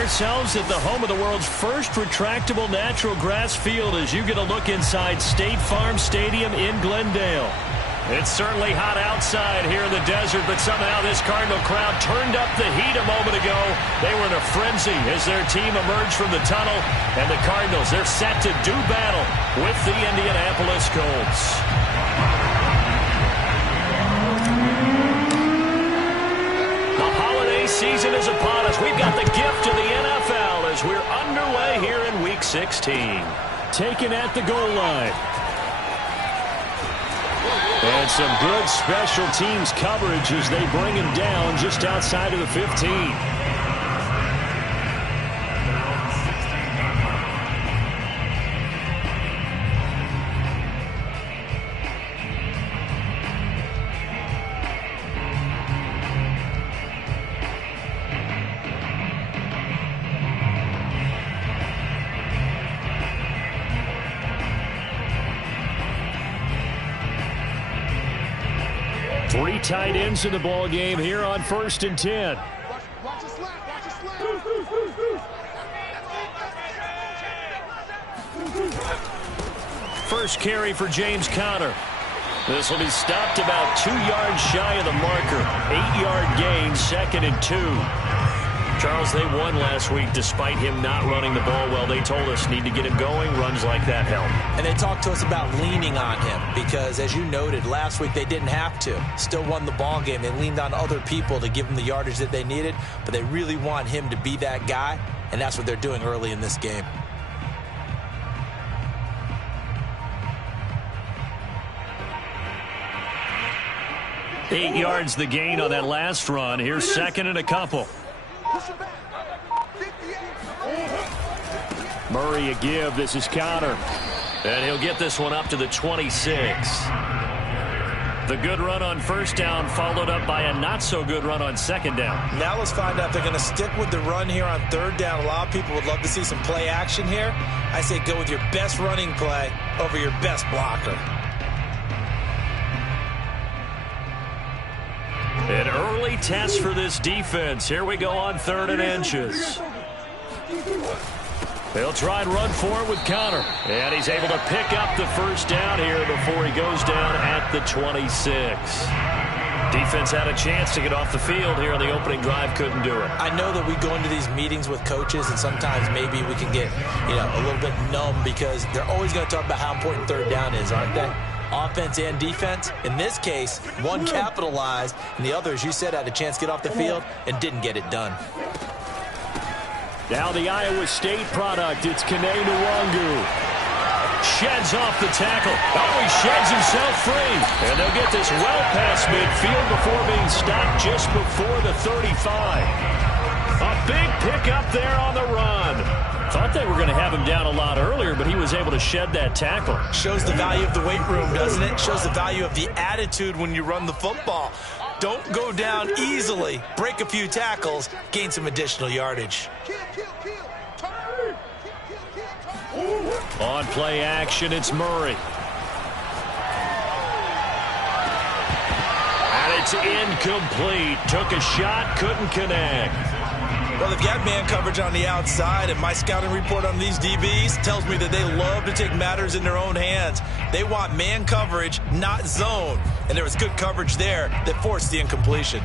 ourselves at the home of the world's first retractable natural grass field as you get a look inside State Farm Stadium in Glendale. It's certainly hot outside here in the desert, but somehow this Cardinal crowd turned up the heat a moment ago. They were in a frenzy as their team emerged from the tunnel, and the Cardinals, they're set to do battle with the Indianapolis Colts. The holiday season is upon us. We've got the gift of the NFL as we're underway here in Week 16. Taken at the goal line. And some good special teams coverage as they bring him down just outside of the 15. Three tight ends in the ball game here on 1st and 10. Watch his lap, watch his lap. First carry for James Conner. This will be stopped about 2 yards shy of the marker. 8-yard gain, 2nd and 2. Charles, they won last week despite him not running the ball well. They told us need to get him going. Runs like that help. And they talked to us about leaning on him because, as you noted, last week they didn't have to. Still won the ball game. They leaned on other people to give them the yardage that they needed, but they really want him to be that guy, and that's what they're doing early in this game. Eight yards the gain on that last run. Here's 2nd and a couple. Murray a give. This is Conner. And he'll get this one up to the 26. The good run on 1st down followed up by a not-so-good run on 2nd down. Now let's find out if they're going to stick with the run here on 3rd down. A lot of people would love to see some play action here. I say go with your best running play over your best blocker. An early test for this defense. Here we go on 3rd and inches. They'll try and run for it with Conner. And he's able to pick up the 1st down here before he goes down at the 26. Defense had a chance to get off the field here on the opening drive, couldn't do it. I know that we go into these meetings with coaches, and sometimes maybe we can get, a little bit numb because they're always going to talk about how important 3rd down is, aren't they? Offense and defense. In this case, one capitalized, and the other, as you said, had a chance to get off the field and didn't get it done. Now the Iowa State product, it's Kene Nwangu. Sheds off the tackle. Oh, he sheds himself free. And they'll get this well past midfield before being stopped just before the 35. A big pickup there on the run. Thought they were going to have him down a lot earlier, but he was able to shed that tackle. Shows the value of the weight room, doesn't it? Shows the value of the attitude when you run the football. Don't go down easily. Break a few tackles. Gain some additional yardage. On play action, it's Murray. And it's incomplete. Took a shot, couldn't connect. Well, if you have man coverage on the outside, and my scouting report on these DBs tells me that they love to take matters in their own hands. They want man coverage, not zone. And there was good coverage there that forced the incompletion.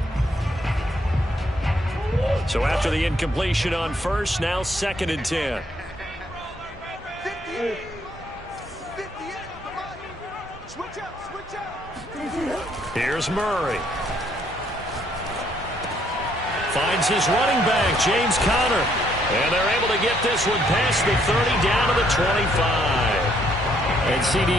So after the incompletion on 1st, now 2nd and 10. Here's Murray. Finds his running back, James Conner. And they're able to get this one past the 30 down to the 25. And CD,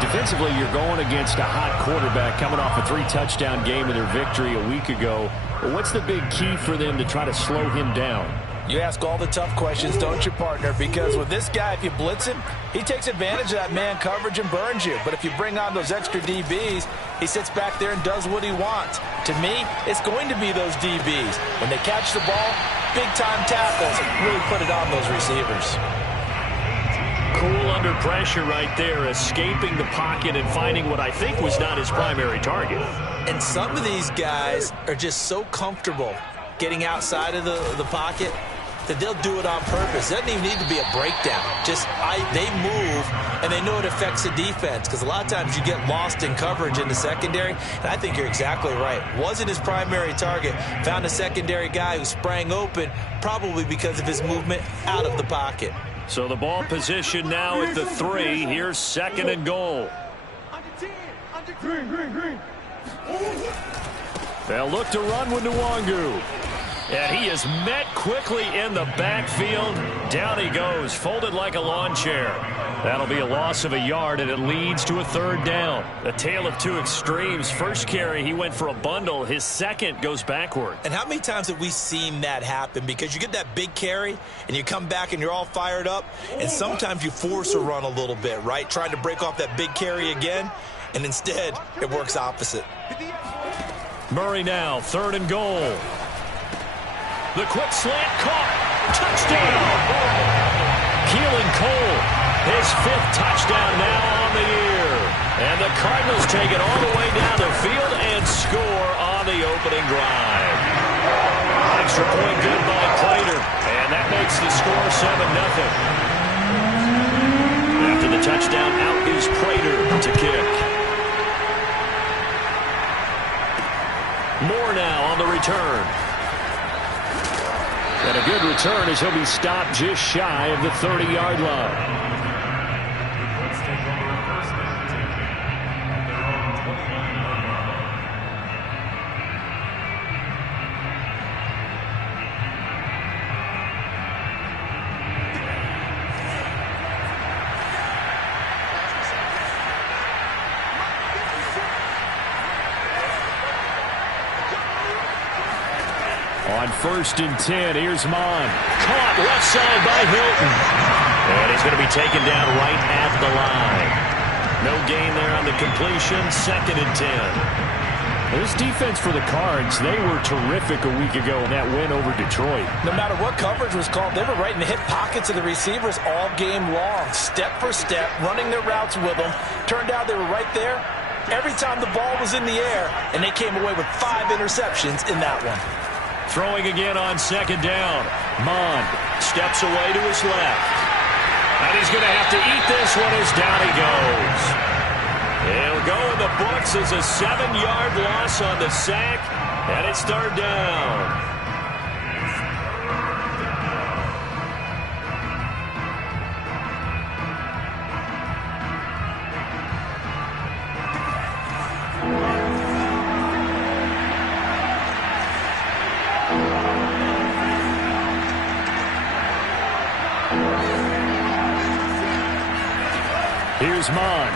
defensively, you're going against a hot quarterback coming off a 3-touchdown game in their victory a week ago. What's the big key for them to try to slow him down? You ask all the tough questions, don't you, partner? Because with this guy, if you blitz him, he takes advantage of that man coverage and burns you. But if you bring on those extra DBs, he sits back there and does what he wants. To me, it's going to be those DBs. When they catch the ball, big-time tackles really put it on those receivers. Cool under pressure right there, escaping the pocket and finding what I think was not his primary target. And some of these guys are just so comfortable getting outside of the pocket that they'll do it on purpose. It doesn't even need to be a breakdown. Just they move, and they know it affects the defense, because a lot of times you get lost in coverage in the secondary, and I think you're exactly right. Wasn't his primary target. Found a secondary guy who sprang open, probably because of his movement out of the pocket. So the ball position now at the 3. Here's 2nd and goal. They'll look to run with Nwangu. And he is met quickly in the backfield. Down he goes, folded like a lawn chair. That'll be a loss of a yard, and it leads to a 3rd down. A tale of two extremes. First carry, he went for a bundle. His second goes backward. And how many times have we seen that happen? Because you get that big carry, and you come back and you're all fired up, and sometimes you force a run a little bit, right? Trying to break off that big carry again, and instead it works opposite. Murray now, 3rd and goal. The quick slant caught. Touchdown! Keelan Cole, his 5th touchdown now on the year. And the Cardinals take it all the way down the field and score on the opening drive. Extra point good by Prater. And that makes the score 7-0. After the touchdown, out is Prater to kick. Moore now on the return. And a good return as he'll be stopped just shy of the 30-yard line. On 1st and 10, here's Mon. Caught left side by Hilton. And he's going to be taken down right at the line. No gain there on the completion. 2nd and 10. This defense for the Cards, they were terrific a week ago in that win over Detroit. No matter what coverage was called, they were right in the hip pockets of the receivers all game long. Step for step, running their routes with them. Turned out they were right there every time the ball was in the air, and they came away with 5 interceptions in that one. Throwing again on 2nd down. Mond steps away to his left. And he's going to have to eat this one as down he goes. He'll go in the books as a 7-yard loss on the sack. And it's 3rd down. Here's Mond.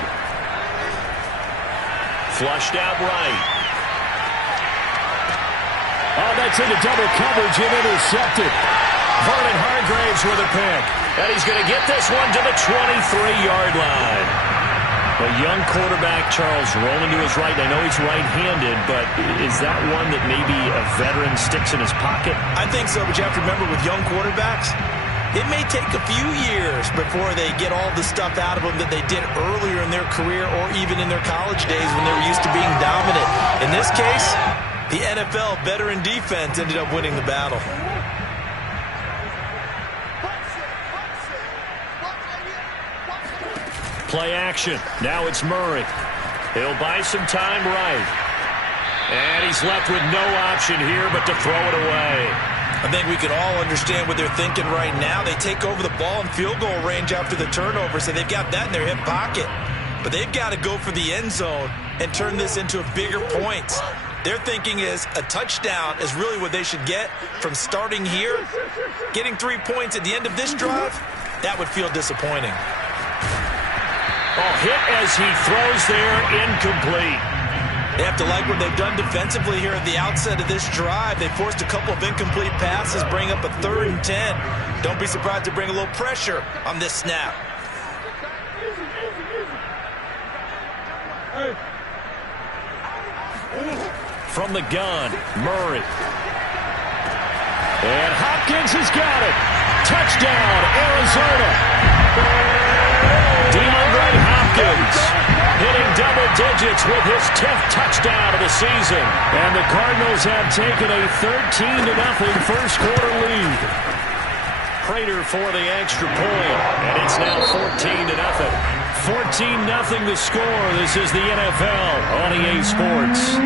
Flushed out right. Oh, that's into double coverage and intercepted. Vernon Hargraves with a pick. And he's going to get this one to the 23-yard line. A young quarterback, Charles, rolling to his right. I know he's right-handed, but is that one that maybe a veteran sticks in his pocket? I think so, but you have to remember with young quarterbacks, it may take a few years before they get all the stuff out of them that they did earlier in their career or even in their college days when they were used to being dominant. In this case, the NFL veteran defense ended up winning the battle. Play action. Now it's Murray. He'll buy some time right. And he's left with no option here but to throw it away. I think we could all understand what they're thinking right now. They take over the ball in field goal range after the turnover, so they've got that in their hip pocket. But they've got to go for the end zone and turn this into bigger points. Their thinking is a touchdown is really what they should get from starting here. Getting 3 points at the end of this drive, that would feel disappointing. Oh, hit as he throws there, incomplete. They have to like what they've done defensively here at the outset of this drive. They forced a couple of incomplete passes, bring up a 3rd and 10. Don't be surprised to bring a little pressure on this snap. From the gun, Murray. And Hopkins has got it. Touchdown, Arizona. DeAndre Hopkins hitting double digits with his 10th touchdown of the season. And the Cardinals have taken a 13-0 first quarter lead. Prater for the extra point. And it's now 14-0. 14-0 the score. This is the NFL on EA Sports.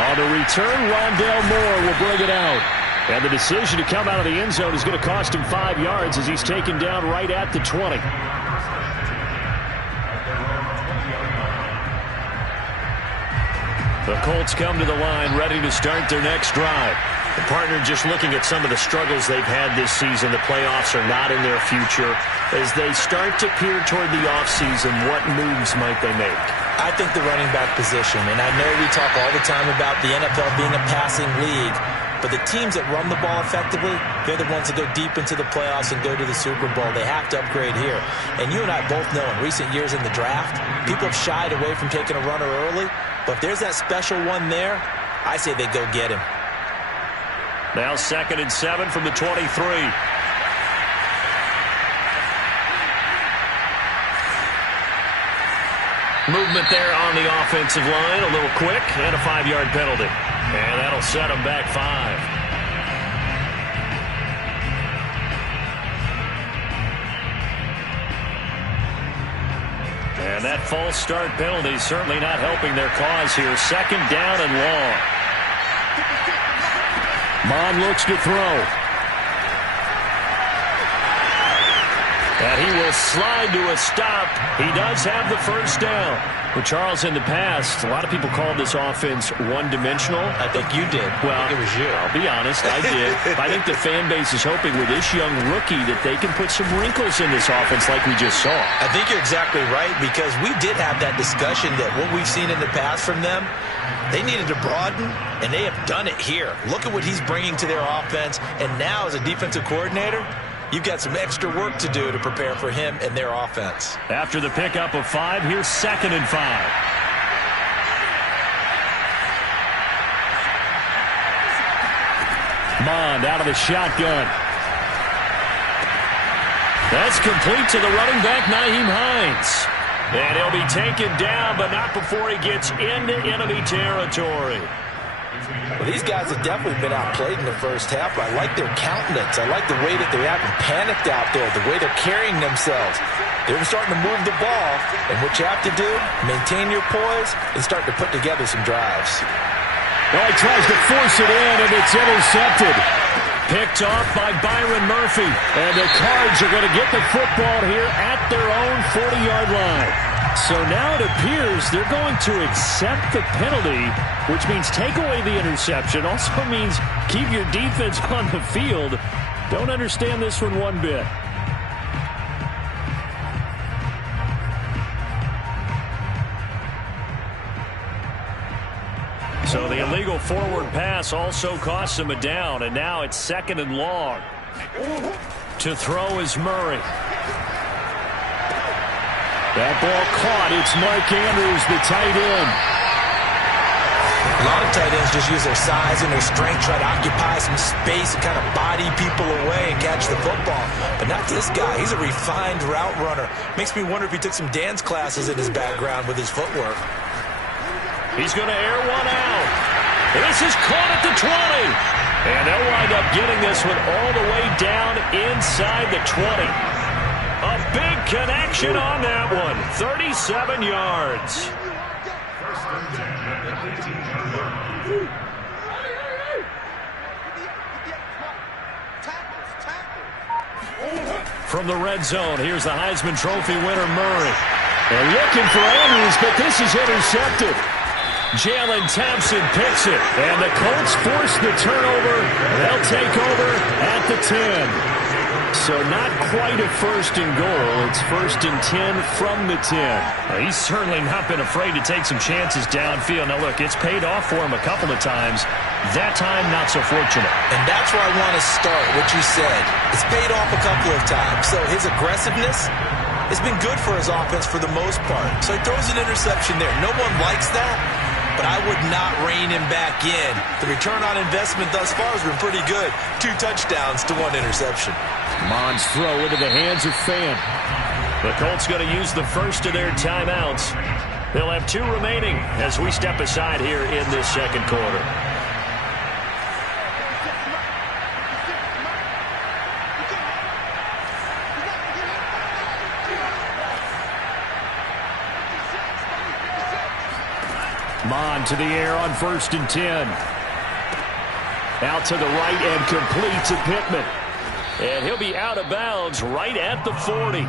On the return, Rondale Moore will bring it out. And the decision to come out of the end zone is going to cost him 5 yards as he's taken down right at the 20. The Colts come to the line ready to start their next drive. The partner just looking at some of the struggles they've had this season. The playoffs are not in their future. As they start to peer toward the offseason, what moves might they make? I think the running back position, and I know we talk all the time about the NFL being a passing league, but the teams that run the ball effectively, they're the ones that go deep into the playoffs and go to the Super Bowl. They have to upgrade here. And you and I both know in recent years in the draft, people have shied away from taking a runner early. But if there's that special one there, I say they go get him. Now 2nd and 7 from the 23. Movement there on the offensive line. A little quick and a 5-yard penalty. And that'll set them back 5. And that false start penalty certainly not helping their cause here. 2nd down and long. Mon looks to throw. And he will slide to a stop. He does have the first down. Well, Charles, in the past, a lot of people called this offense one-dimensional. I think you did. Well, it was you. I'll be honest, I did. I think the fan base is hoping with this young rookie that they can put some wrinkles in this offense like we just saw. I think you're exactly right, because we did have that discussion that what we've seen in the past from them, they needed to broaden, and they have done it here. Look at what he's bringing to their offense, and now as a defensive coordinator, you've got some extra work to do to prepare for him and their offense. After the pickup of 5, here's 2nd and 5. Mond out of the shotgun. That's complete to the running back, Nyheim Hines. And he'll be taken down, but not before he gets into enemy territory. Well, these guys have definitely been outplayed in the first half. I like their countenance. I like the way that they haven't panicked out there, the way they're carrying themselves. They're starting to move the ball, and what you have to do, maintain your poise and start to put together some drives. Well, he tries to force it in, and it's intercepted. Picked off by Byron Murphy. And the Cards are going to get the football here at their own 40-yard line. So now it appears they're going to accept the penalty, which means take away the interception. Also means keep your defense on the field. Don't understand this one bit. So the illegal forward pass also costs him a down, and now it's 2nd and long. To throw is Murray. That ball caught. It's Mark Andrews, the tight end. A lot of tight ends just use their size and their strength, try to occupy some space and kind of body people away and catch the football. But not this guy. He's a refined route runner. Makes me wonder if he took some dance classes in his background with his footwork. He's going to air one out. This is caught at the 20. And they'll wind up getting this one all the way down inside the 20. A big connection on that one. 37 yards. From the red zone, here's the Heisman Trophy winner, Murray. They're looking for Andrews, but this is intercepted. Jalen Thompson picks it, and the Colts force the turnover. They'll take over at the 10. So not quite a 1st and goal. It's 1st and 10 from the 10. Well, he's certainly not been afraid to take some chances downfield. Now, look, it's paid off for him a couple of times. That time, not so fortunate. And that's where I want to start, what you said. It's paid off a couple of times. So his aggressiveness has been good for his offense for the most part. So he throws an interception there. No one likes that, but I would not rein him back in. The return on investment thus far has been pretty good. 2 touchdowns to 1 interception. Mond's throw into the hands of Fan. The Colts going to use the first of their timeouts. They'll have 2 remaining as we step aside here in this second quarter. Mon to the air on 1st and 10. Out to the right and complete to Pittman. And he'll be out of bounds right at the 40.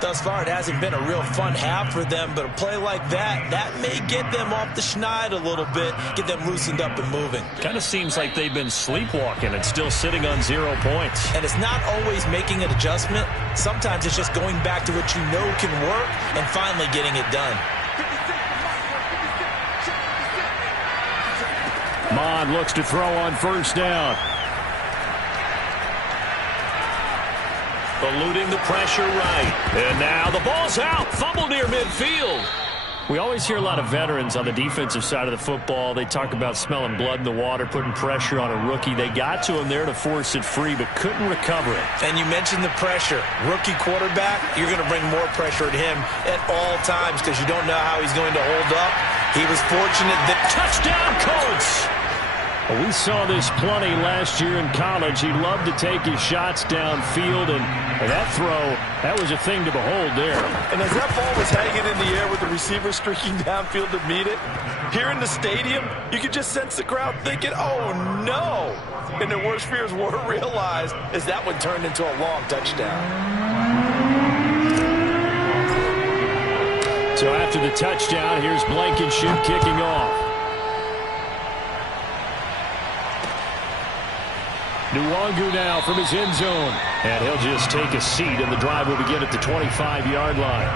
Thus far, it hasn't been a real fun half for them, but a play like that may get them off the schneid a little bit, get them loosened up and moving. Kind of seems like they've been sleepwalking and still sitting on 0 points. And it's not always making an adjustment. Sometimes it's just going back to what you know can work and finally getting it done. Mon looks to throw on 1st down. Eluding the pressure right. And now the ball's out. Fumble near midfield. We always hear a lot of veterans on the defensive side of the football. They talk about smelling blood in the water, putting pressure on a rookie. They got to him there to force it free, but couldn't recover it. And you mentioned the pressure. Rookie quarterback, you're going to bring more pressure at him at all times because you don't know how he's going to hold up. He was fortunate that... Touchdown, Colts! Well, we saw this plenty last year in college. He loved to take his shots downfield, and that throw, that was a thing to behold there. And as that ball was hanging in the air with the receiver streaking downfield to meet it, here in the stadium, you could just sense the crowd thinking, oh, no. And their worst fears were realized as that one turned into a long touchdown. So after the touchdown, here's Blankenship kicking off. Nwangu now from his end zone. And he'll just take a seat, and the drive will begin at the 25-yard line.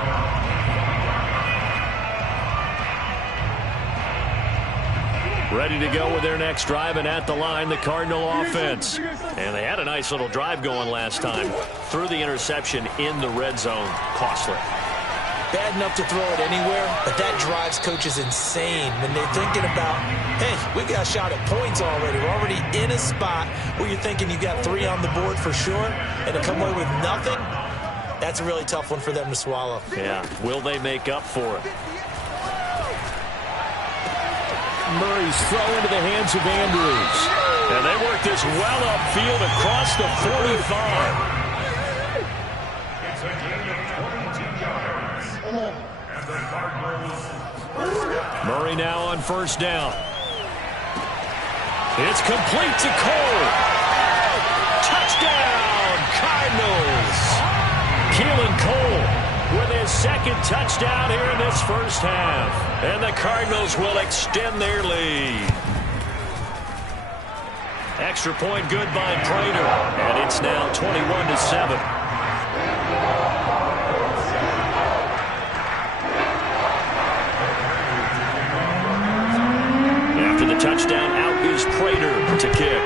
Ready to go with their next drive, and at the line, the Cardinal offense. And they had a nice little drive going last time. Threw the interception in the red zone. Costly. Bad enough to throw it anywhere, but that drives coaches insane when they're thinking about, hey, we got a shot at points already. We're already in a spot where you're thinking you got 3 on the board for sure, and to come away with nothing, that's a really tough one for them to swallow. Yeah, will they make up for it? Murray's throw into the hands of Andrews. And they work this well upfield across the 45. Murray now on 1st down. It's complete to Cole. Touchdown, Cardinals. Keelan Cole with his 2nd touchdown here in this first half. And the Cardinals will extend their lead. Extra point good by Prater. And it's now 21-7. Touchdown, out is Prater to kick.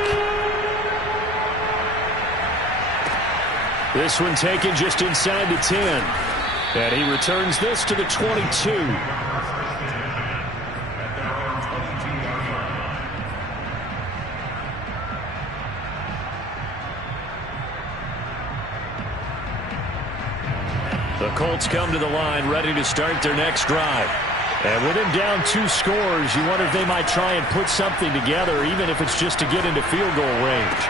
This one taken just inside the 10. And he returns this to the 22. The Colts come to the line, ready to start their next drive. And with him down 2 scores, you wonder if they might try and put something together, even if it's just to get into field goal range.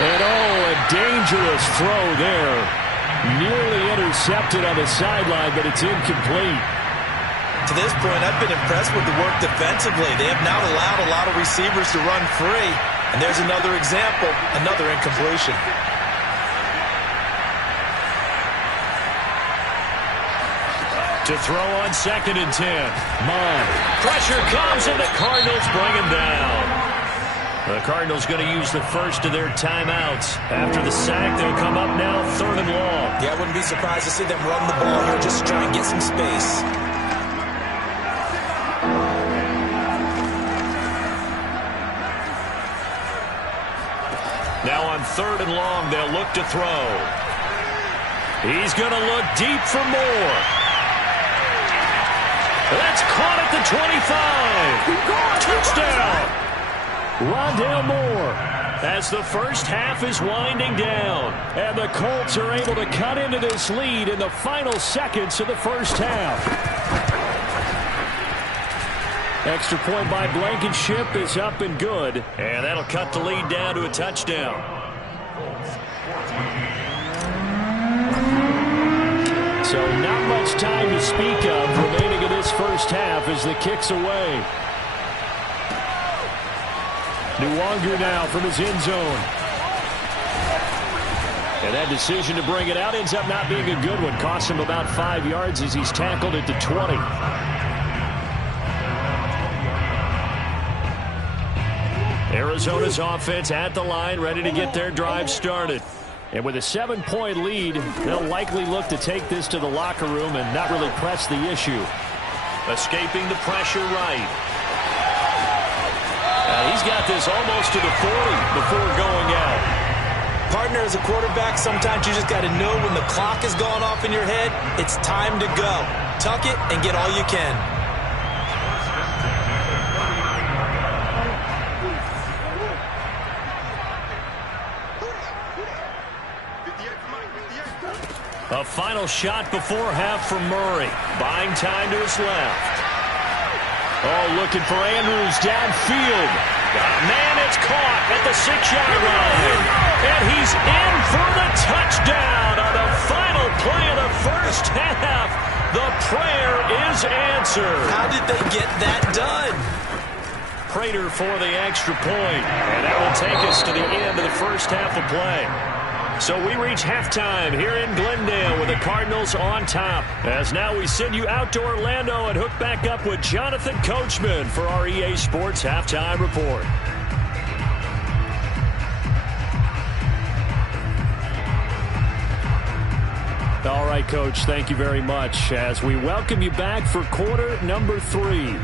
And oh, a dangerous throw there. Nearly intercepted on the sideline, but it's incomplete. To this point, I've been impressed with the work defensively. They have not allowed a lot of receivers to run free. And there's another example, another incompletion. To throw on 2nd and 10. Mon. Pressure comes, and the Cardinals bring him down. The Cardinals going to use the first of their timeouts. After the sack, they'll come up now 3rd and long. Yeah, I wouldn't be surprised to see them run the ball here just to try and get some space. Now on 3rd and long, they'll look to throw. He's going to look deep for more. That's caught at the 25. Touchdown. Rondale Moore. As the first half is winding down, and the Colts are able to cut into this lead in the final seconds of the first half. Extra point by Blankenship is up and good, and that'll cut the lead down to a touchdown. So not much time to speak of remaining in this first half as the kick's away. Nwangu now from his end zone. And that decision to bring it out ends up not being a good one. Costs him about 5 yards as he's tackled at the 20. Arizona's offense at the line, ready to get their drive started. And with a 7-point lead, they'll likely look to take this to the locker room and not really press the issue. Escaping the pressure right. He's got this almost to the 40 before going out. Partner, as a quarterback, sometimes you just got to know when the clock is going off in your head, it's time to go. Tuck it and get all you can. A final shot before half from Murray. Buying time to his left. Oh, looking for Andrews downfield. Man, it's caught at the 6-yard line. And he's in for the touchdown on the final play of the first half. The prayer is answered. How did they get that done? Prater for the extra point. And that will take us to the end of the first half of play. So we reach halftime here in Glendale with the Cardinals on top. As now we send you out to Orlando and hook back up with Jonathan Coachman for our EA Sports Halftime Report. All right, Coach, thank you very much as we welcome you back for quarter number 3.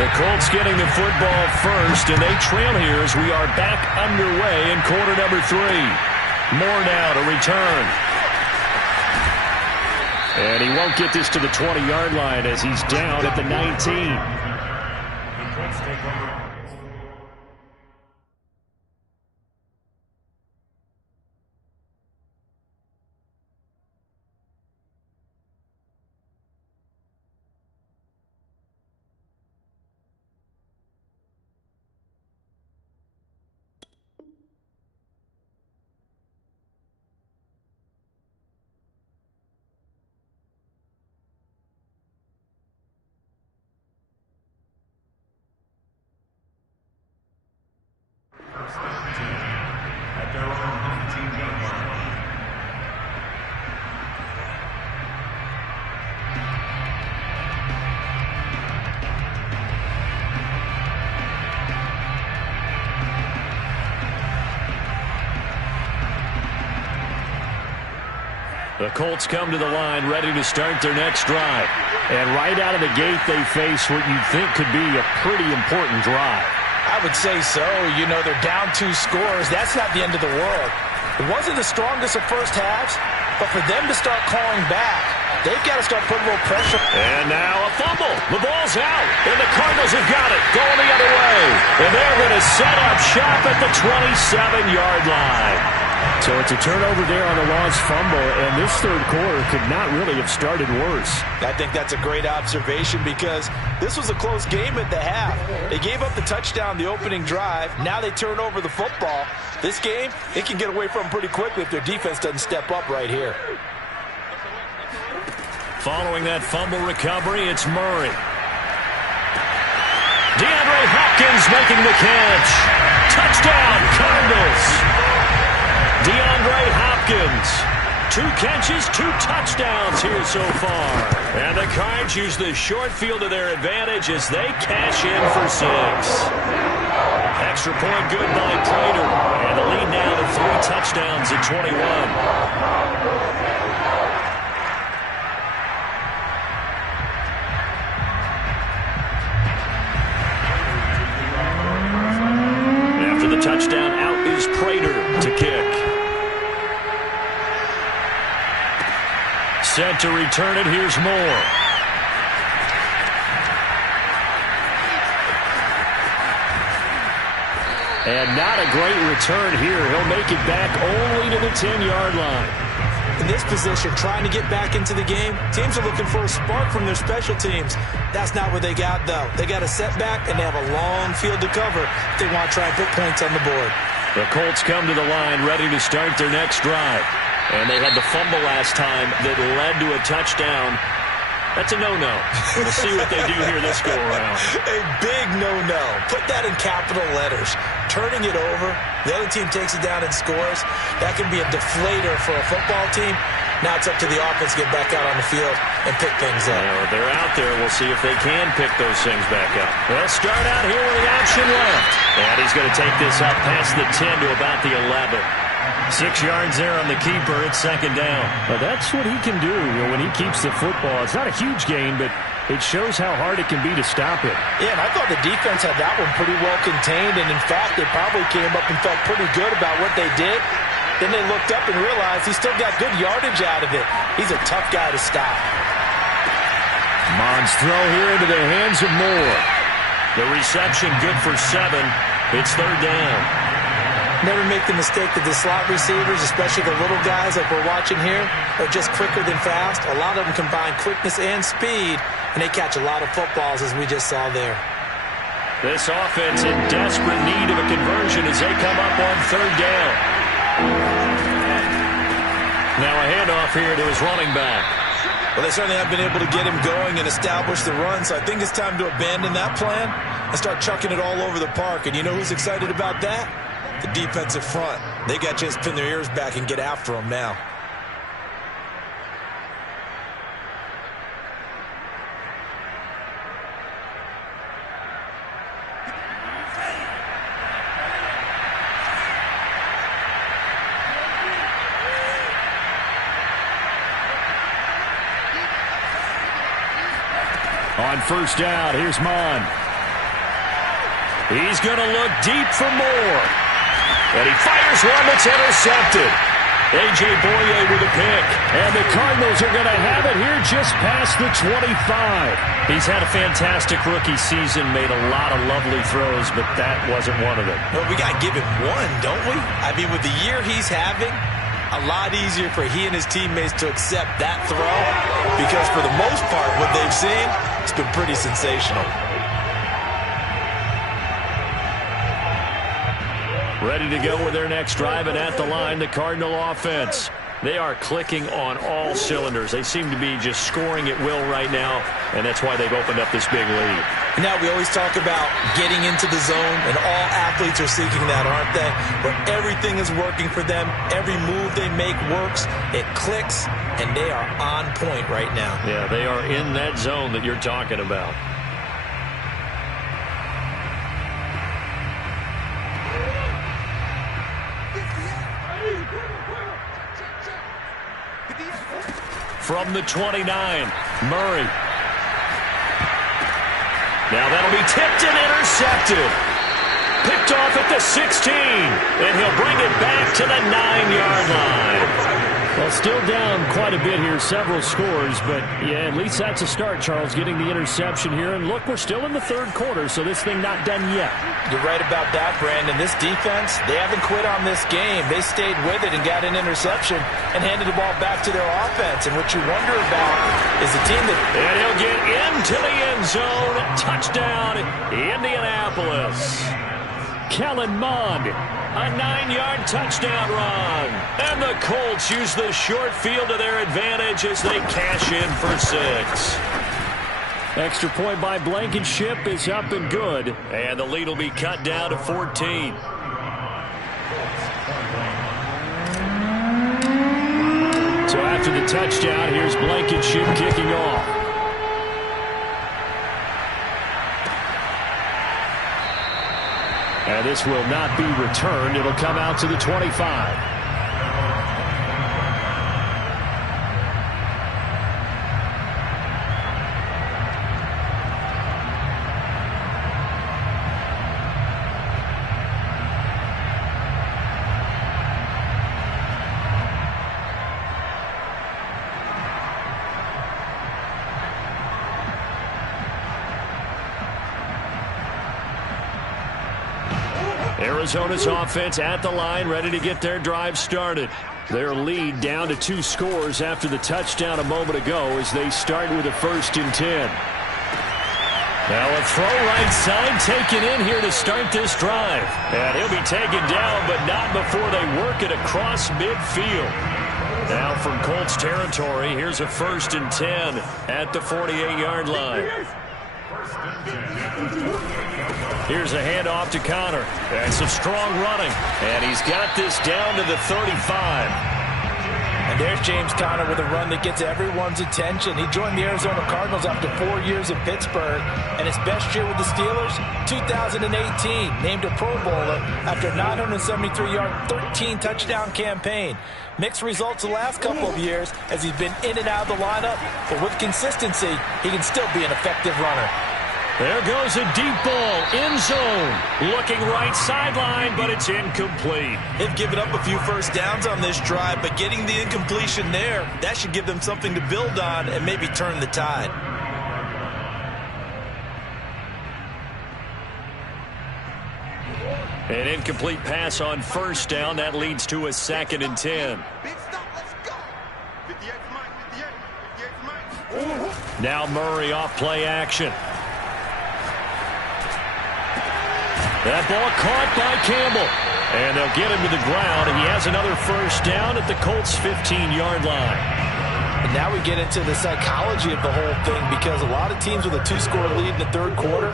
The Colts getting the football first, and they trail here as we are back underway in quarter number 3. Moore now to return. And he won't get this to the 20-yard line as he's down at the 19. The Colts come to the line ready to start their next drive. And right out of the gate, they face what you'd think could be a pretty important drive. I would say so. You know, they're down 2 scores. That's not the end of the world. It wasn't the strongest of first halves, but for them to start calling back, they've got to start putting a little pressure. And now a fumble. The ball's out, and the Cardinals have got it. Going the other way. And they're going to set up shop at the 27-yard line. So it's a turnover there on the lost fumble, and this third quarter could not really have started worse. I think that's a great observation because this was a close game at the half. They gave up the touchdown the opening drive. Now they turn over the football. This game, it can get away from them pretty quickly if their defense doesn't step up right here. Following that fumble recovery, it's Murray. DeAndre Hopkins making the catch. Touchdown, Cardinals. DeAndre Hopkins, 2 catches, 2 touchdowns here so far. And the Cards use the short field to their advantage as they cash in for 6. Extra point good by Prater. And the lead now to 3 touchdowns at 21. Set to return it. Here's Moore. And not a great return here. He'll make it back only to the 10-yard line. In this position, trying to get back into the game, teams are looking for a spark from their special teams. That's not what they got, though. They got a setback, and they have a long field to cover if they want to try and put points on the board. The Colts come to the line ready to start their next drive. And they had the fumble last time that led to a touchdown. That's a no-no. We'll see what they do here this go-around. A big no-no. Put that in capital letters. Turning it over, the other team takes it down and scores. That can be a deflator for a football team. Now it's up to the offense to get back out on the field and pick things up. Well, they're out there. We'll see if they can pick those things back up. They'll start out here with the option left. And he's going to take this up past the 10 to about the 11. 6 yards there on the keeper. It's second down. But that's what he can do when he keeps the football. It's not a huge gain, but it shows how hard it can be to stop it. Yeah, and I thought the defense had that one pretty well contained, and in fact, they probably came up and felt pretty good about what they did. Then they looked up and realized he still got good yardage out of it. He's a tough guy to stop. Mond's throw here into the hands of Moore. The reception good for 7. It's third down. Never make the mistake that the slot receivers, especially the little guys like we're watching here, are just quicker than fast. A lot of them combine quickness and speed, and they catch a lot of footballs, as we just saw there. This offense in desperate need of a conversion as they come up on third down. Now a handoff here to his running back. Well, they certainly have been able to get him going and establish the run, so I think it's time to abandon that plan and start chucking it all over the park. And you know who's excited about that? The defensive front. They got to just pin their ears back and get after him now. On first down, here's Mond. He's going to look deep for Moore. And he fires one that's intercepted. A.J. Boye with a pick. And the Cardinals are going to have it here just past the 25. He's had a fantastic rookie season, made a lot of lovely throws, but that wasn't one of them. Well, we got to give him one, don't we? I mean, with the year he's having, a lot easier for he and his teammates to accept that throw because for the most part, what they've seen, it's been pretty sensational. Ready to go with their next drive, and at the line, the Cardinal offense. They are clicking on all cylinders. They seem to be just scoring at will right now, and that's why they've opened up this big lead. Now, we always talk about getting into the zone, and all athletes are seeking that, aren't they? Where everything is working for them. Every move they make works. It clicks, and they are on point right now. Yeah, they are in that zone that you're talking about. From the 29, Murray. Now that'll be tipped and intercepted. Picked off at the 16, and he'll bring it back to the 9-yard line. Well, still down quite a bit here, several scores, but yeah, at least that's a start, Charles, getting the interception here. And look, we're still in the third quarter, so this thing not done yet. You're right about that, Brandon. This defense, they haven't quit on this game. They stayed with it and got an interception and handed the ball back to their offense. And what you wonder about is the team that... And he'll get into the end zone. Touchdown, Indianapolis. Kellen Mond. A 9-yard touchdown run. And the Colts use the short field to their advantage as they cash in for 6. Extra point by Blankenship is up and good. And the lead will be cut down to 14. So after the touchdown, here's Blankenship kicking off. And this will not be returned. It'll come out to the 25. Arizona's offense at the line, ready to get their drive started. Their lead down to 2 scores after the touchdown a moment ago as they start with a 1st and 10. Now a throw right side taken in here to start this drive. And he'll be taken down, but not before they work it across midfield. Now from Colts territory, here's a 1st and 10 at the 48-yard line. Here's a handoff to Connor. That's some strong running. And he's got this down to the 35. And there's James Conner with a run that gets everyone's attention. He joined the Arizona Cardinals after 4 years in Pittsburgh. And his best year with the Steelers, 2018. Named a Pro Bowler after a 973-yard, 13-touchdown campaign. Mixed results the last couple of years as he's been in and out of the lineup. But with consistency, he can still be an effective runner. There goes a deep ball, end zone. Looking right sideline, but it's incomplete. They've given up a few first downs on this drive, but getting the incompletion there, that should give them something to build on and maybe turn the tide. An incomplete pass on 1st down. That leads to a 2nd and 10. Big stop, let's go. 58 for Mike, 58 for Mike. Now Murray off play action. That ball caught by Campbell. And they'll get him to the ground, and he has another 1st down at the Colts' 15-yard line. And now we get into the psychology of the whole thing, because a lot of teams with a 2-score lead in the 3rd quarter,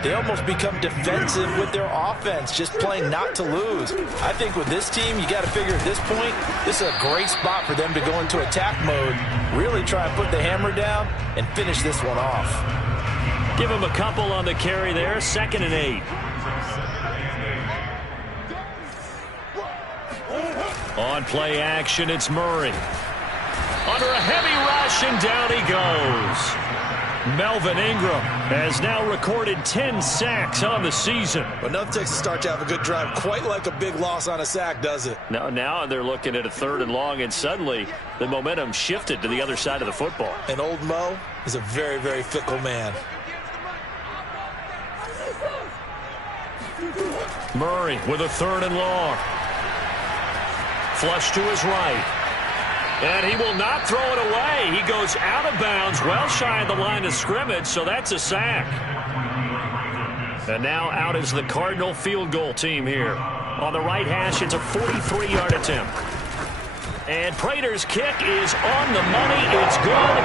they almost become defensive with their offense, just playing not to lose. I think with this team, you got to figure at this point, this is a great spot for them to go into attack mode, really try and put the hammer down, and finish this one off. Give him a couple on the carry there, 2nd and 8. On play action, it's Murray. Under a heavy rush, and down he goes. Melvin Ingram has now recorded 10 sacks on the season. But nothing takes a start to have a good drive quite like a big loss on a sack, does it? Now they're looking at a 3rd and long, and suddenly the momentum shifted to the other side of the football. And old Mo is a very, very fickle man. Murray with a 3rd and long. Flush to his right. And he will not throw it away. He goes out of bounds, well shy of the line of scrimmage, so that's a sack. And now out is the Cardinal field goal team here. On the right hash, it's a 43-yard attempt. And Prater's kick is on the money. It's good.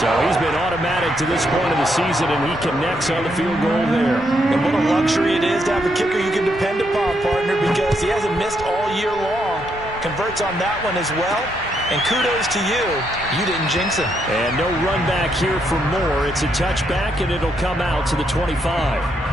So he's been automatic to this point of the season, and he connects on the field goal there. And what a luxury it is to have a kicker you can depend upon, partner, because he hasn't missed all year long. Converts on that one as well. And kudos to you. You didn't jinx him. And no run back here for Moore. It's a touchback, and it'll come out to the 25.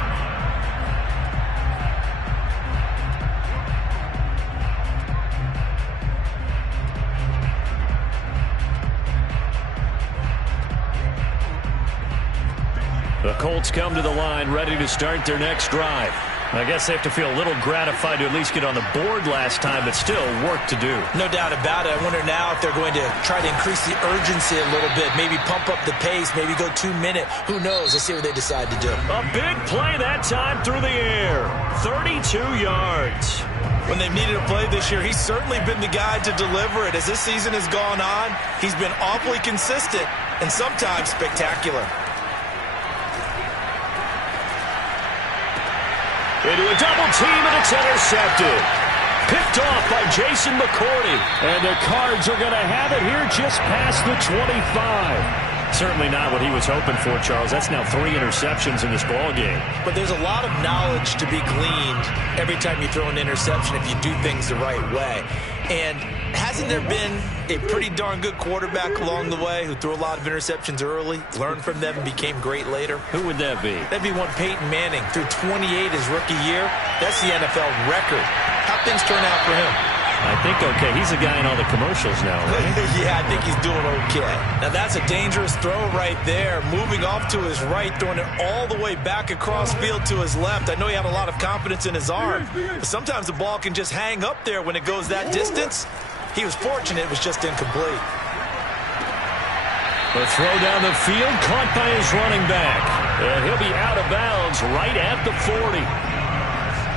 The Colts come to the line, ready to start their next drive. I guess they have to feel a little gratified to at least get on the board last time, but still work to do. No doubt about it. I wonder now if they're going to try to increase the urgency a little bit, maybe pump up the pace, maybe go 2-minute. Who knows? Let's see what they decide to do. A big play that time through the air. 32 yards. When they've needed a play this year, he's certainly been the guy to deliver it. As this season has gone on, he's been awfully consistent and sometimes spectacular. Into a double team, and it's intercepted. Picked off by Jason McCourty. And the Cards are going to have it here just past the 25. Certainly not what he was hoping for, Charles. That's now 3 interceptions in this ball game. But there's a lot of knowledge to be gleaned every time you throw an interception if you do things the right way. And hasn't there been a pretty darn good quarterback along the way who threw a lot of interceptions early, learned from them, and became great later? Who would that be? That'd be one Peyton Manning. Threw 28 his rookie year. That's the NFL record. How'd things turn out for him? I think okay. He's a guy in all the commercials now, right? Yeah, I think he's doing okay. Now, that's a dangerous throw right there. Moving off to his right, throwing it all the way back across field to his left. I know he had a lot of confidence in his arm, but sometimes the ball can just hang up there when it goes that distance. He was fortunate it was just incomplete. The throw down the field, caught by his running back. And he'll be out of bounds right at the 40.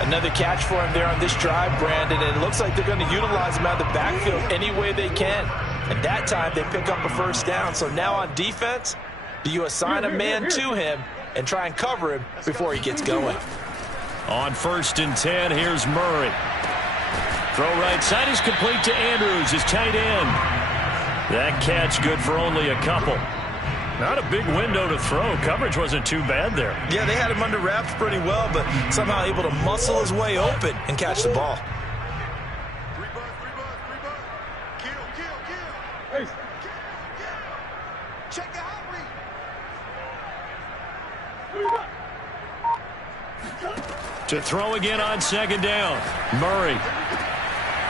Another catch for him there on this drive, Brandon, and it looks like they're going to utilize him out of the backfield any way they can. And that time, they pick up a first down. So now on defense, do you assign a man to him and try and cover him before he gets going? On 1st and 10, here's Murray. Throw right side is complete to Andrews, his tight end. That catch good for only a couple. Not a big window to throw. Coverage wasn't too bad there. Yeah, they had him under wraps pretty well, but somehow able to muscle his way open and catch the ball. Three buzz. Kill. Kill. Check the hot read. To throw again on 2nd down. Murray.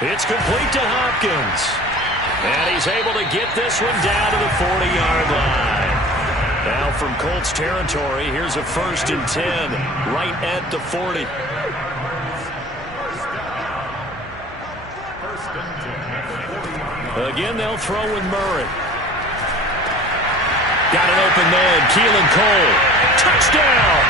It's complete to Hopkins. And he's able to get this one down to the 40-yard line. Now from Colts territory, here's a 1st and 10 right at the 40. Again, they'll throw with Murray. Got an open man, Keelan Cole. Touchdown!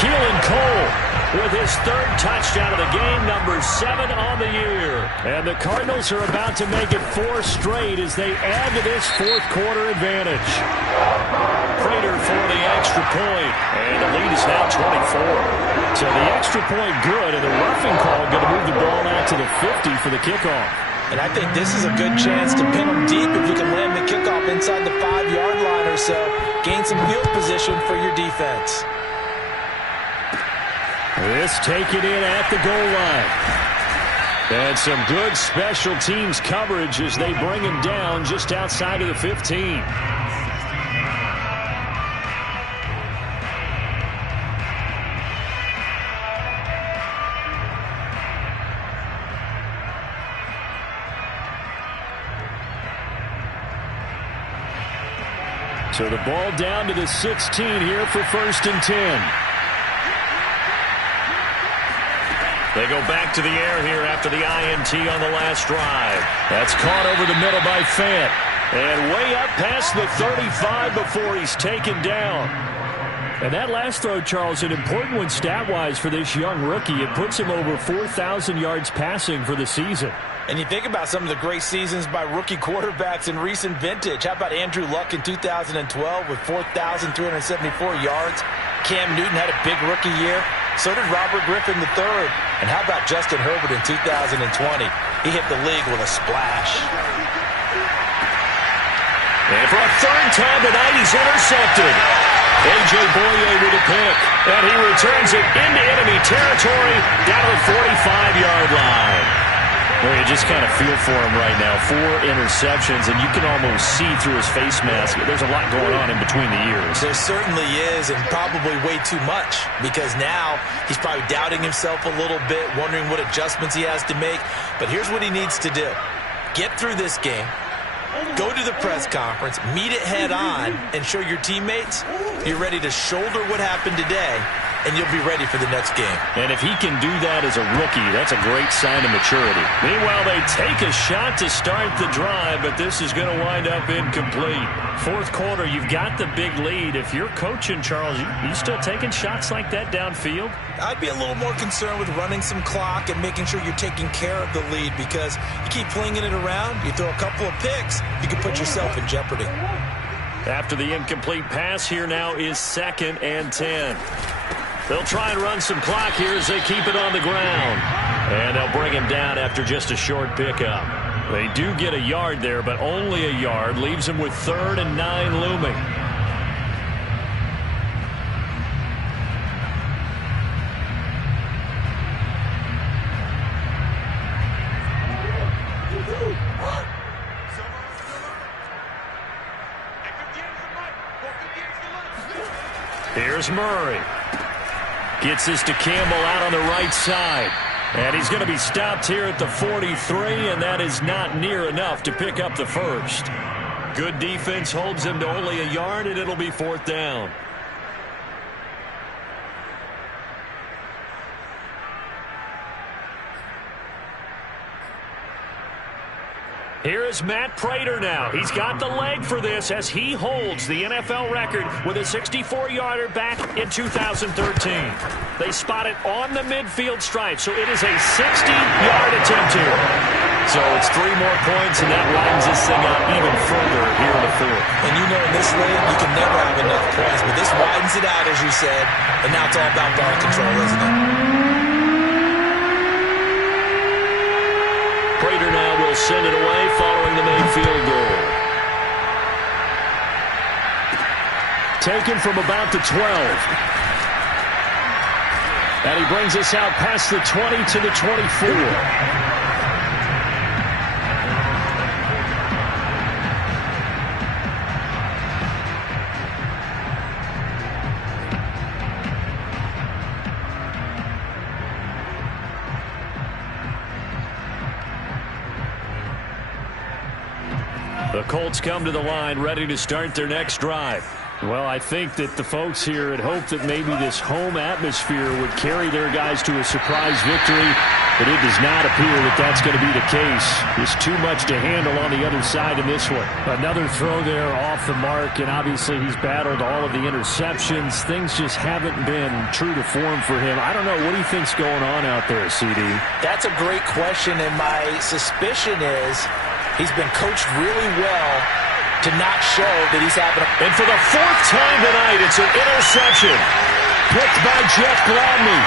Keelan Cole with his 3rd touchdown of the game, number 7 on the year. And the Cardinals are about to make it 4 straight as they add to this 4th quarter advantage. Prater for the extra point, and the lead is now 24. So the extra point good, and the roughing call going to move the ball out to the 50 for the kickoff. And I think this is a good chance to pin them deep if you can land the kickoff inside the 5-yard line or so. Gain some field position for your defense. This taken in at the goal line. And some good special teams coverage as they bring him down just outside of the 15. So the ball down to the 16 here for 1st and 10. They go back to the air here after the INT on the last drive. That's caught over the middle by Fant. And way up past the 35 before he's taken down. And that last throw, Charles, an important one stat-wise for this young rookie. It puts him over 4,000 yards passing for the season. And you think about some of the great seasons by rookie quarterbacks in recent vintage. How about Andrew Luck in 2012 with 4,374 yards? Cam Newton had a big rookie year. So did Robert Griffin III. And how about Justin Herbert in 2020? He hit the league with a splash. And for a 3rd time tonight, he's intercepted. A.J. Boye with a pick. And he returns it into enemy territory down to the 45-yard line. Well, you just kind of feel for him right now. 4 interceptions, and you can almost see through his face mask. There's a lot going on in between the ears. There certainly is, and probably way too much, because now he's probably doubting himself a little bit, wondering what adjustments he has to make. But here's what he needs to do. Get through this game, go to the press conference, meet it head on, and show your teammates you're ready to shoulder what happened today, and you'll be ready for the next game. And if he can do that as a rookie, that's a great sign of maturity. Meanwhile, they take a shot to start the drive, but this is going to wind up incomplete. 4th quarter, you've got the big lead. If you're coaching, Charles, you still taking shots like that downfield? I'd be a little more concerned with running some clock and making sure you're taking care of the lead, because you keep flinging it around, you throw a couple of picks, you can put yourself in jeopardy. After the incomplete pass, here now is 2nd and 10. They'll try and run some clock here as they keep it on the ground. And they'll bring him down after just a short pickup. They do get a yard there, but only a yard. Leaves him with 3rd and 9 looming. Here's Murray. Gets this to Campbell out on the right side. And he's going to be stopped here at the 43, and that is not near enough to pick up the 1st. Good defense holds him to only a yard, and it'll be 4th down. Here is Matt Prater now. He's got the leg for this as he holds the NFL record with a 64-yarder back in 2013. They spot it on the midfield stripe, so it is a 60-yard attempt here. So it's 3 more points, and that widens this thing out even further here in the fourth. And you know in this league, you can never have enough points, but this widens it out, as you said, and now it's all about ball control, isn't it? Prater now will send it away following the made field goal. Taken from about the 12. And he brings us out past the 20 to the 24. The Colts come to the line ready to start their next drive. Well, I think that the folks here had hoped that maybe this home atmosphere would carry their guys to a surprise victory, but it does not appear that that's going to be the case. There's too much to handle on the other side in this one. Another throw there off the mark, and obviously he's battled all of the interceptions. Things just haven't been true to form for him. I don't know. What do you think's going on out there, CD? That's a great question, and my suspicion is he's been coached really well to not show that he's having a... And for the 4th time tonight, it's an interception. Picked by Jeff Gladney.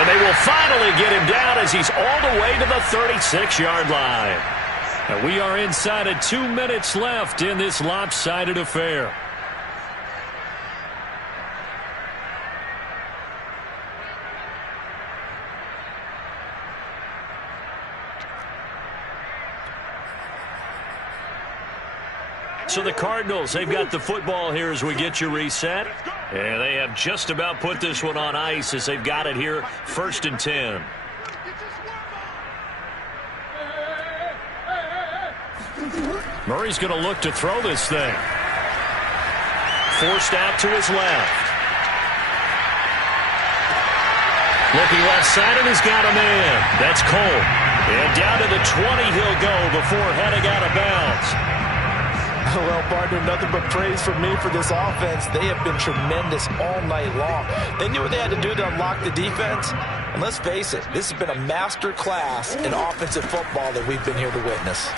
And they will finally get him down as he's all the way to the 36-yard line. And we are inside of 2 minutes left in this lopsided affair. So the Cardinals, they've got the football here as we get you reset. And they have just about put this one on ice as they've got it here, 1st and 10. Murray's going to look to throw this thing. Forced out to his left. Looking left side, and he's got a man. That's Cole. And down to the 20 he'll go before heading out of bounds. Well, partner, nothing but praise from me for this offense. They have been tremendous all night long. They knew what they had to do to unlock the defense. And let's face it, this has been a master class in offensive football that we've been here to witness.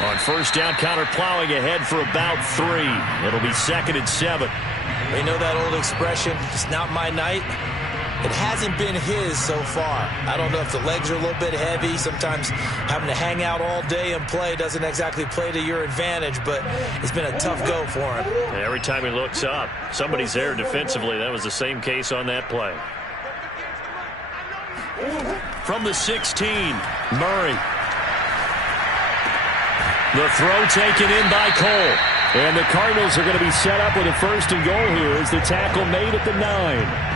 On 1st down, counter plowing ahead for about 3. It'll be 2nd and 7. You know that old expression, it's not my night? It hasn't been his so far. I don't know if the legs are a little bit heavy. Sometimes having to hang out all day and play doesn't exactly play to your advantage, but it's been a tough go for him. Every time he looks up, somebody's there defensively. That was the same case on that play. From the 16, Murray. The throw taken in by Cole. And the Cardinals are going to be set up with a 1st and goal here as the tackle made at the 9.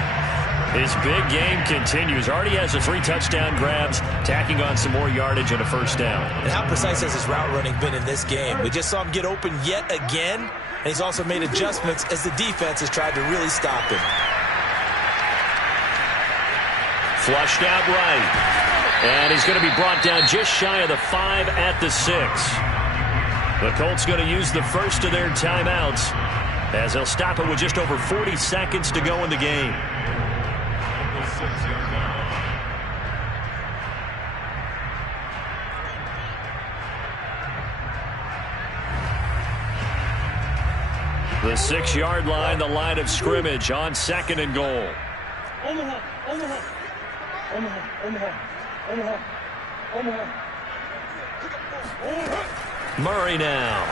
His big game continues. Already has the 3 touchdown grabs, tacking on some more yardage and a 1st down. And how precise has his route running been in this game? We just saw him get open yet again, and he's also made adjustments as the defense has tried to really stop him. Flushed out right. And he's going to be brought down just shy of the 5 at the 6. The Colts going to use the first of their timeouts as they'll stop it with just over 40 seconds to go in the game. The 6-yard line, the line of scrimmage on 2nd and goal. Murray now.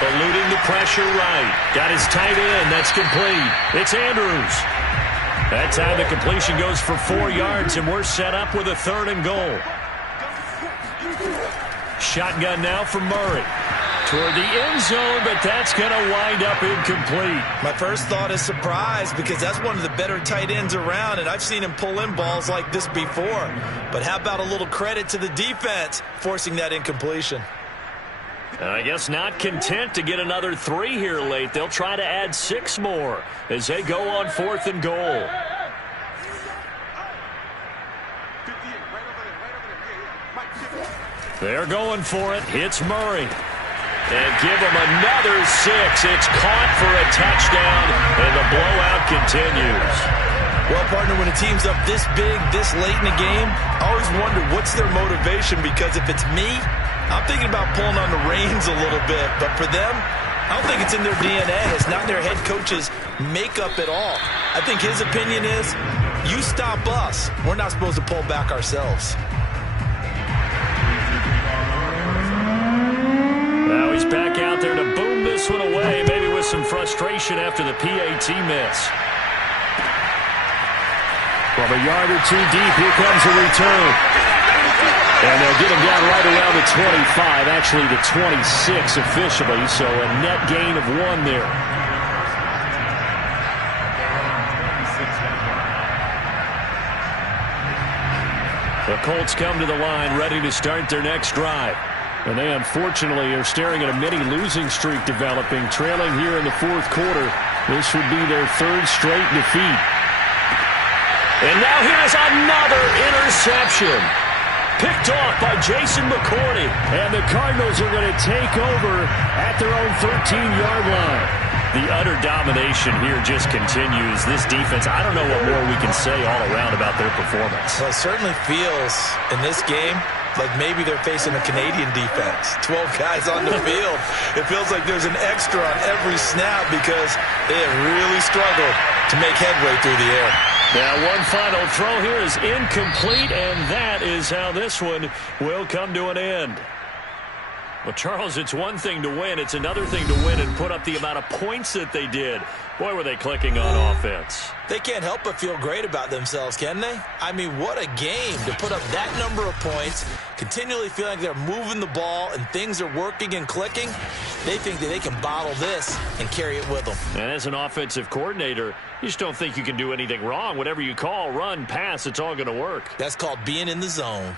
Eluding the pressure right. Got his tight end. That's complete. It's Andrews. That time the completion goes for 4 yards, and we're set up with a 3rd and goal. Shotgun now for Murray. Toward the end zone, but that's going to wind up incomplete. My first thought is surprise because that's one of the better tight ends around, and I've seen him pull in balls like this before. But how about a little credit to the defense forcing that incompletion? I guess not content to get another 3 here late. They'll try to add 6 more as they go on 4th and goal. They're going for it. Hits Murray. And give him another 6. It's caught for a touchdown, and the blowout continues. Well, partner, when a team's up this big, this late in the game, I always wonder what's their motivation, because if it's me, I'm thinking about pulling on the reins a little bit. But for them, I don't think it's in their DNA. It's not their head coach's makeup at all. I think his opinion is, you stop us. We're not supposed to pull back ourselves. Now he's back out there to boom this one away, maybe with some frustration after the PAT miss. From a yard or two deep, here comes a return. And they'll get him down right around the 25, actually the 26 officially, so a net gain of 1 there. The Colts come to the line, ready to start their next drive. And they unfortunately are staring at a mini losing streak developing, trailing here in the fourth quarter. This would be their 3rd straight defeat. And now here's another interception. Picked off by Jason McCourty. And the Cardinals are going to take over at their own 13-yard line. The utter domination here just continues. This defense, I don't know what more we can say all around about their performance. Well, it certainly feels in this game like maybe they're facing a Canadian defense. 12 guys on the field. It feels like there's an extra on every snap because they have really struggled to make headway through the air. Now one final throw here is incomplete, and that is how this one will come to an end. Well, Charles, it's one thing to win. It's another thing to win and put up the amount of points that they did. Boy, were they clicking on offense. They can't help but feel great about themselves, can they? I mean, what a game to put up that number of points, continually feeling like they're moving the ball and things are working and clicking. They think that they can bottle this and carry it with them. And as an offensive coordinator, you just don't think you can do anything wrong. Whatever you call, run, pass, it's all going to work. That's called being in the zone.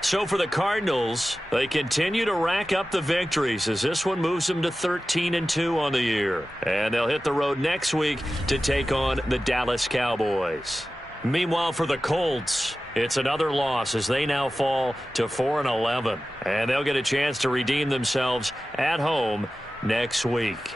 So for the Cardinals, they continue to rack up the victories as this one moves them to 13-2 on the year. And they'll hit the road next week to take on the Dallas Cowboys. Meanwhile, for the Colts, it's another loss as they now fall to 4-11. And they'll get a chance to redeem themselves at home next week.